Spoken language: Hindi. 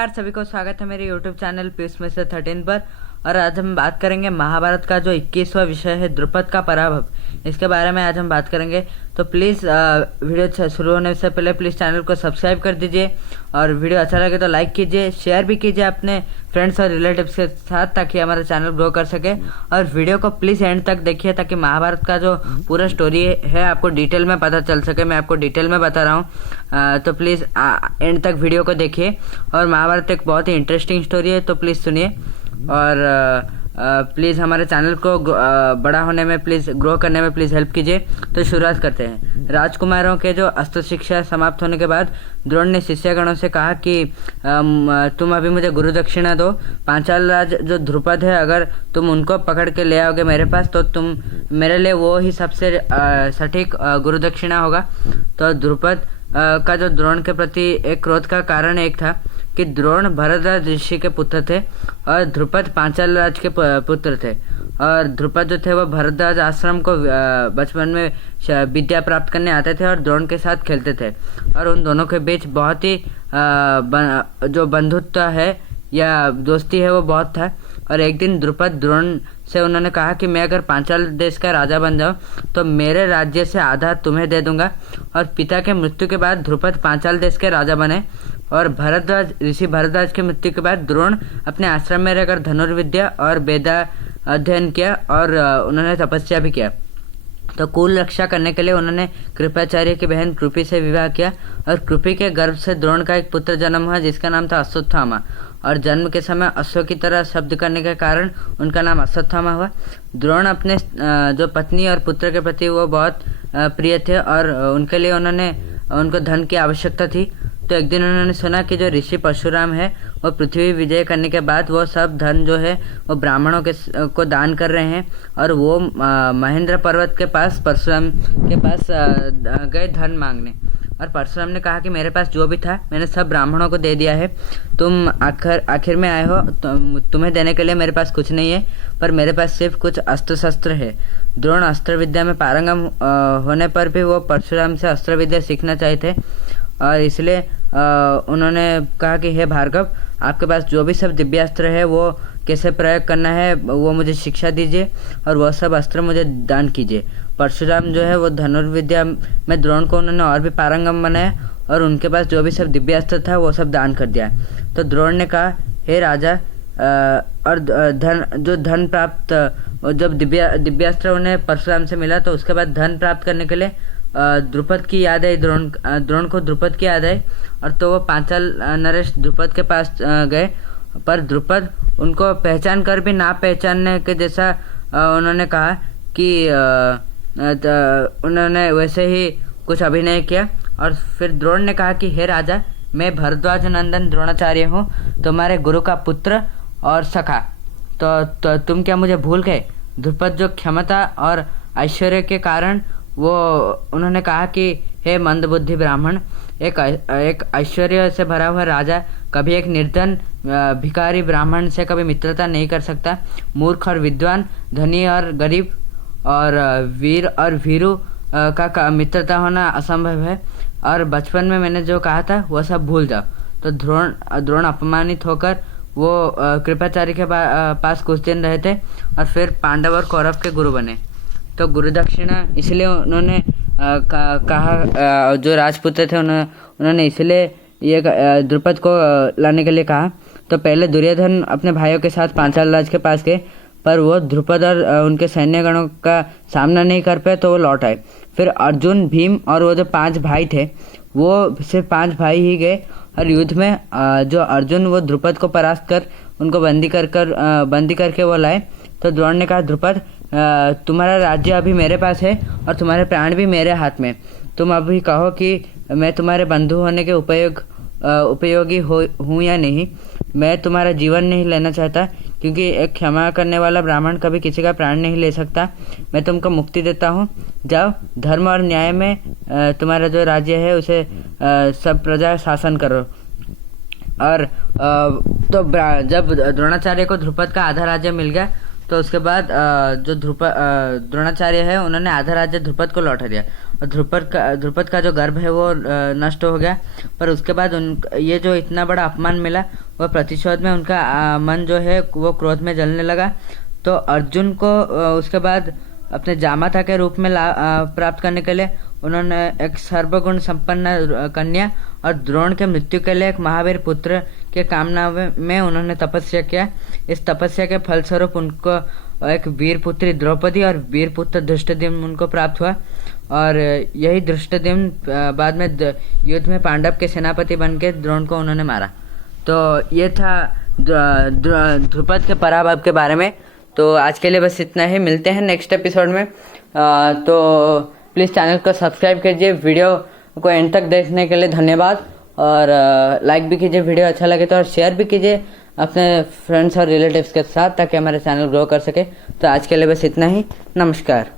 नमस्कार, सभी को स्वागत है मेरे YouTube चैनल पीयूष मिश्र 13 पर। और आज हम बात करेंगे महाभारत का जो 21वां विषय है द्रुपद का पराभव, इसके बारे में आज हम बात करेंगे। तो प्लीज़ वीडियो शुरू होने से पहले प्लीज़ चैनल को सब्सक्राइब कर दीजिए और वीडियो अच्छा लगे तो लाइक कीजिए, शेयर भी कीजिए अपने फ्रेंड्स और रिलेटिव्स के साथ ताकि हमारा चैनल ग्रो कर सके। और वीडियो को प्लीज़ एंड तक देखिए ताकि महाभारत का जो पूरा स्टोरी है आपको डिटेल में पता चल सके। मैं आपको डिटेल में बता रहा हूँ, तो प्लीज़ एंड तक वीडियो को देखिए। और महाभारत एक बहुत ही इंटरेस्टिंग स्टोरी है, तो प्लीज़ सुनिए। और प्लीज़ हमारे चैनल को बड़ा होने में, प्लीज़ ग्रो करने में प्लीज़ हेल्प कीजिए। तो शुरुआत करते हैं। राजकुमारों के जो अस्त्र शिक्षा समाप्त होने के बाद द्रोण ने शिष्यगणों से कहा कि तुम अभी मुझे गुरु दक्षिणा दो। पांचाल राज जो द्रुपद है, अगर तुम उनको पकड़ के ले आओगे मेरे पास तो तुम मेरे लिए वो ही सबसे सटीक गुरु दक्षिणा होगा। तो द्रुपद का जो द्रोण के प्रति एक क्रोध का कारण एक था कि द्रोण भरद्वाज ऋषि के पुत्र थे और द्रुपद पांचाल राज के पुत्र थे। और द्रुपद जो थे वो भरद्वाज आश्रम को बचपन में विद्या प्राप्त करने आते थे और द्रोण के साथ खेलते थे। और उन दोनों के बीच बहुत ही जो बंधुत्व है या दोस्ती है वो बहुत था। और एक दिन द्रुपद द्रोण से उन्होंने कहा कि मैं अगर पांचाल देश का राजा बन जाऊं तो मेरे राज्य से आधा तुम्हें दे दूंगा। और पिता के मृत्यु के बाद द्रुपद पांचाल देश के राजा बने। और ऋषि भरद्वाज की मृत्यु के बाद द्रोण अपने आश्रम में रहकर धनुर्विद्या और वेदा अध्ययन किया और उन्होंने तपस्या भी किया। तो कुल रक्षा करने के लिए उन्होंने कृपाचार्य की बहन कृपि से विवाह किया और कृपि के गर्भ से द्रोण का एक पुत्र जन्म हुआ जिसका नाम था अश्वत्थामा। और जन्म के समय अश्व की तरह शब्द करने के कारण उनका नाम अश्वत्थामा हुआ। द्रोण अपने जो पत्नी और पुत्र के प्रति वो बहुत प्रिय थे और उनके लिए उनको धन की आवश्यकता थी। तो एक दिन उन्होंने सुना कि जो ऋषि परशुराम है वो पृथ्वी विजय करने के बाद वो सब धन जो है वो ब्राह्मणों को दान कर रहे हैं। और वो महेंद्र पर्वत के पास परशुराम के पास गए धन मांगने। और परशुराम ने कहा कि मेरे पास जो भी था मैंने सब ब्राह्मणों को दे दिया है। तुम आखिर में आए हो, तुम्हें देने के लिए मेरे पास कुछ नहीं है, पर मेरे पास सिर्फ कुछ अस्त्र शस्त्र है। द्रोण अस्त्र विद्या में पारंगम होने पर भी वो परशुराम से अस्त्र विद्या सीखना चाहते और इसलिए उन्होंने कहा कि हे भार्गव, आपके पास जो भी सब दिव्यास्त्र है वो कैसे प्रयोग करना है वो मुझे शिक्षा दीजिए और वह सब अस्त्र मुझे दान कीजिए। परशुराम जो है वो धनुर्विद्या में द्रोण को उन्होंने और भी पारंगम बनाया और उनके पास जो भी सब दिव्यास्त्र था वो सब दान कर दिया। तो द्रोण ने कहा, हे राजा, और धन प्राप्त जब दिव्यास्त्र उन्हें परशुराम से मिला तो उसके बाद धन प्राप्त करने के लिए द्रुपद की याद आई। द्रोण को द्रुपद की याद आई और तो वो पांचाल नरेश द्रुपद के पास गए। पर द्रुपद उनको पहचान कर भी ना पहचानने के जैसा उन्होंने कहा कि उन्होंने वैसे ही कुछ अभिनय किया। और फिर द्रोण ने कहा कि हे राजा, मैं भरद्वाज नंदन द्रोणाचार्य हूँ, तुम्हारे गुरु का पुत्र और सखा। तो तुम क्या मुझे भूल गए? द्रुपद जो क्षमता और ऐश्वर्य के कारण वो उन्होंने कहा कि हे मंदबुद्धि ब्राह्मण, एक ऐश्वर्य से भरा हुआ राजा कभी एक निर्धन भिखारी ब्राह्मण से कभी मित्रता नहीं कर सकता। मूर्ख और विद्वान, धनी और गरीब और वीर और भीरू का मित्रता होना असंभव है। और बचपन में मैंने जो कहा था वह सब भूल जाओ। तो द्रोण अपमानित होकर वो कृपाचार्य के पास कुछ दिन रहे थे और फिर पांडव और कौरव के गुरु बने। तो गुरु दक्षिणा इसलिए उन्होंने कहा, जो राजपुत्र थे उन्होंने इसलिए ये द्रुपद को लाने के लिए कहा। तो पहले दुर्योधन अपने भाइयों के साथ पांचाल राज के पास गए, पर वो द्रुपद और उनके सैन्यगणों का सामना नहीं कर पाए तो वो लौट आए। फिर अर्जुन, भीम और वो जो 5 भाई थे वो सिर्फ 5 भाई ही गए। और युद्ध में जो अर्जुन वो द्रुपद को परास्त कर उनको बंदी करके वो लाए। तो द्रोण ने कहा, द्रुपद, तुम्हारा राज्य अभी मेरे पास है और तुम्हारे प्राण भी मेरे हाथ में। तुम अभी कहो कि मैं तुम्हारे बंधु होने के उपयोगी हूँ या नहीं। मैं तुम्हारा जीवन नहीं लेना चाहता क्योंकि एक क्षमा करने वाला ब्राह्मण कभी किसी का प्राण नहीं ले सकता। मैं तुमको मुक्ति देता हूँ, जाओ, धर्म और न्याय में तुम्हारा जो राज्य है उसे सब प्रजा शासन करो। और तो जब द्रोणाचार्य को द्रुपद का आधा राज्य मिल गया तो उसके बाद जो द्रोणाचार्य है उन्होंने आधा राज्य द्रुपद को लौटा दिया और द्रुपद का जो गर्भ है वो नष्ट हो गया। पर उसके बाद ये जो इतना बड़ा अपमान मिला वह प्रतिशोध में उनका मन जो है वो क्रोध में जलने लगा। तो अर्जुन को उसके बाद अपने जामाता के रूप में प्राप्त करने के लिए उन्होंने एक सर्वगुण संपन्न कन्या और द्रोण के मृत्यु के लिए एक महावीर पुत्र के कामना में उन्होंने तपस्या किया। इस तपस्या के फलस्वरूप उनको एक वीर पुत्री द्रौपदी और वीर पुत्र धृष्टद्युम्न उनको प्राप्त हुआ और यही धृष्टद्युम्न बाद में युद्ध में पांडव के सेनापति बन के द्रोण को उन्होंने मारा। तो ये था द्रुपद के पराभव के बारे में। तो आज के लिए बस इतना ही, मिलते हैं नेक्स्ट एपिसोड में। तो प्लीज़ चैनल को सब्सक्राइब कीजिए। वीडियो को एंड तक देखने के लिए धन्यवाद और लाइक भी कीजिए वीडियो अच्छा लगे तो, और शेयर भी कीजिए अपने फ्रेंड्स और रिलेटिव्स के साथ ताकि हमारा चैनल ग्रो कर सके। तो आज के लिए बस इतना ही, नमस्कार।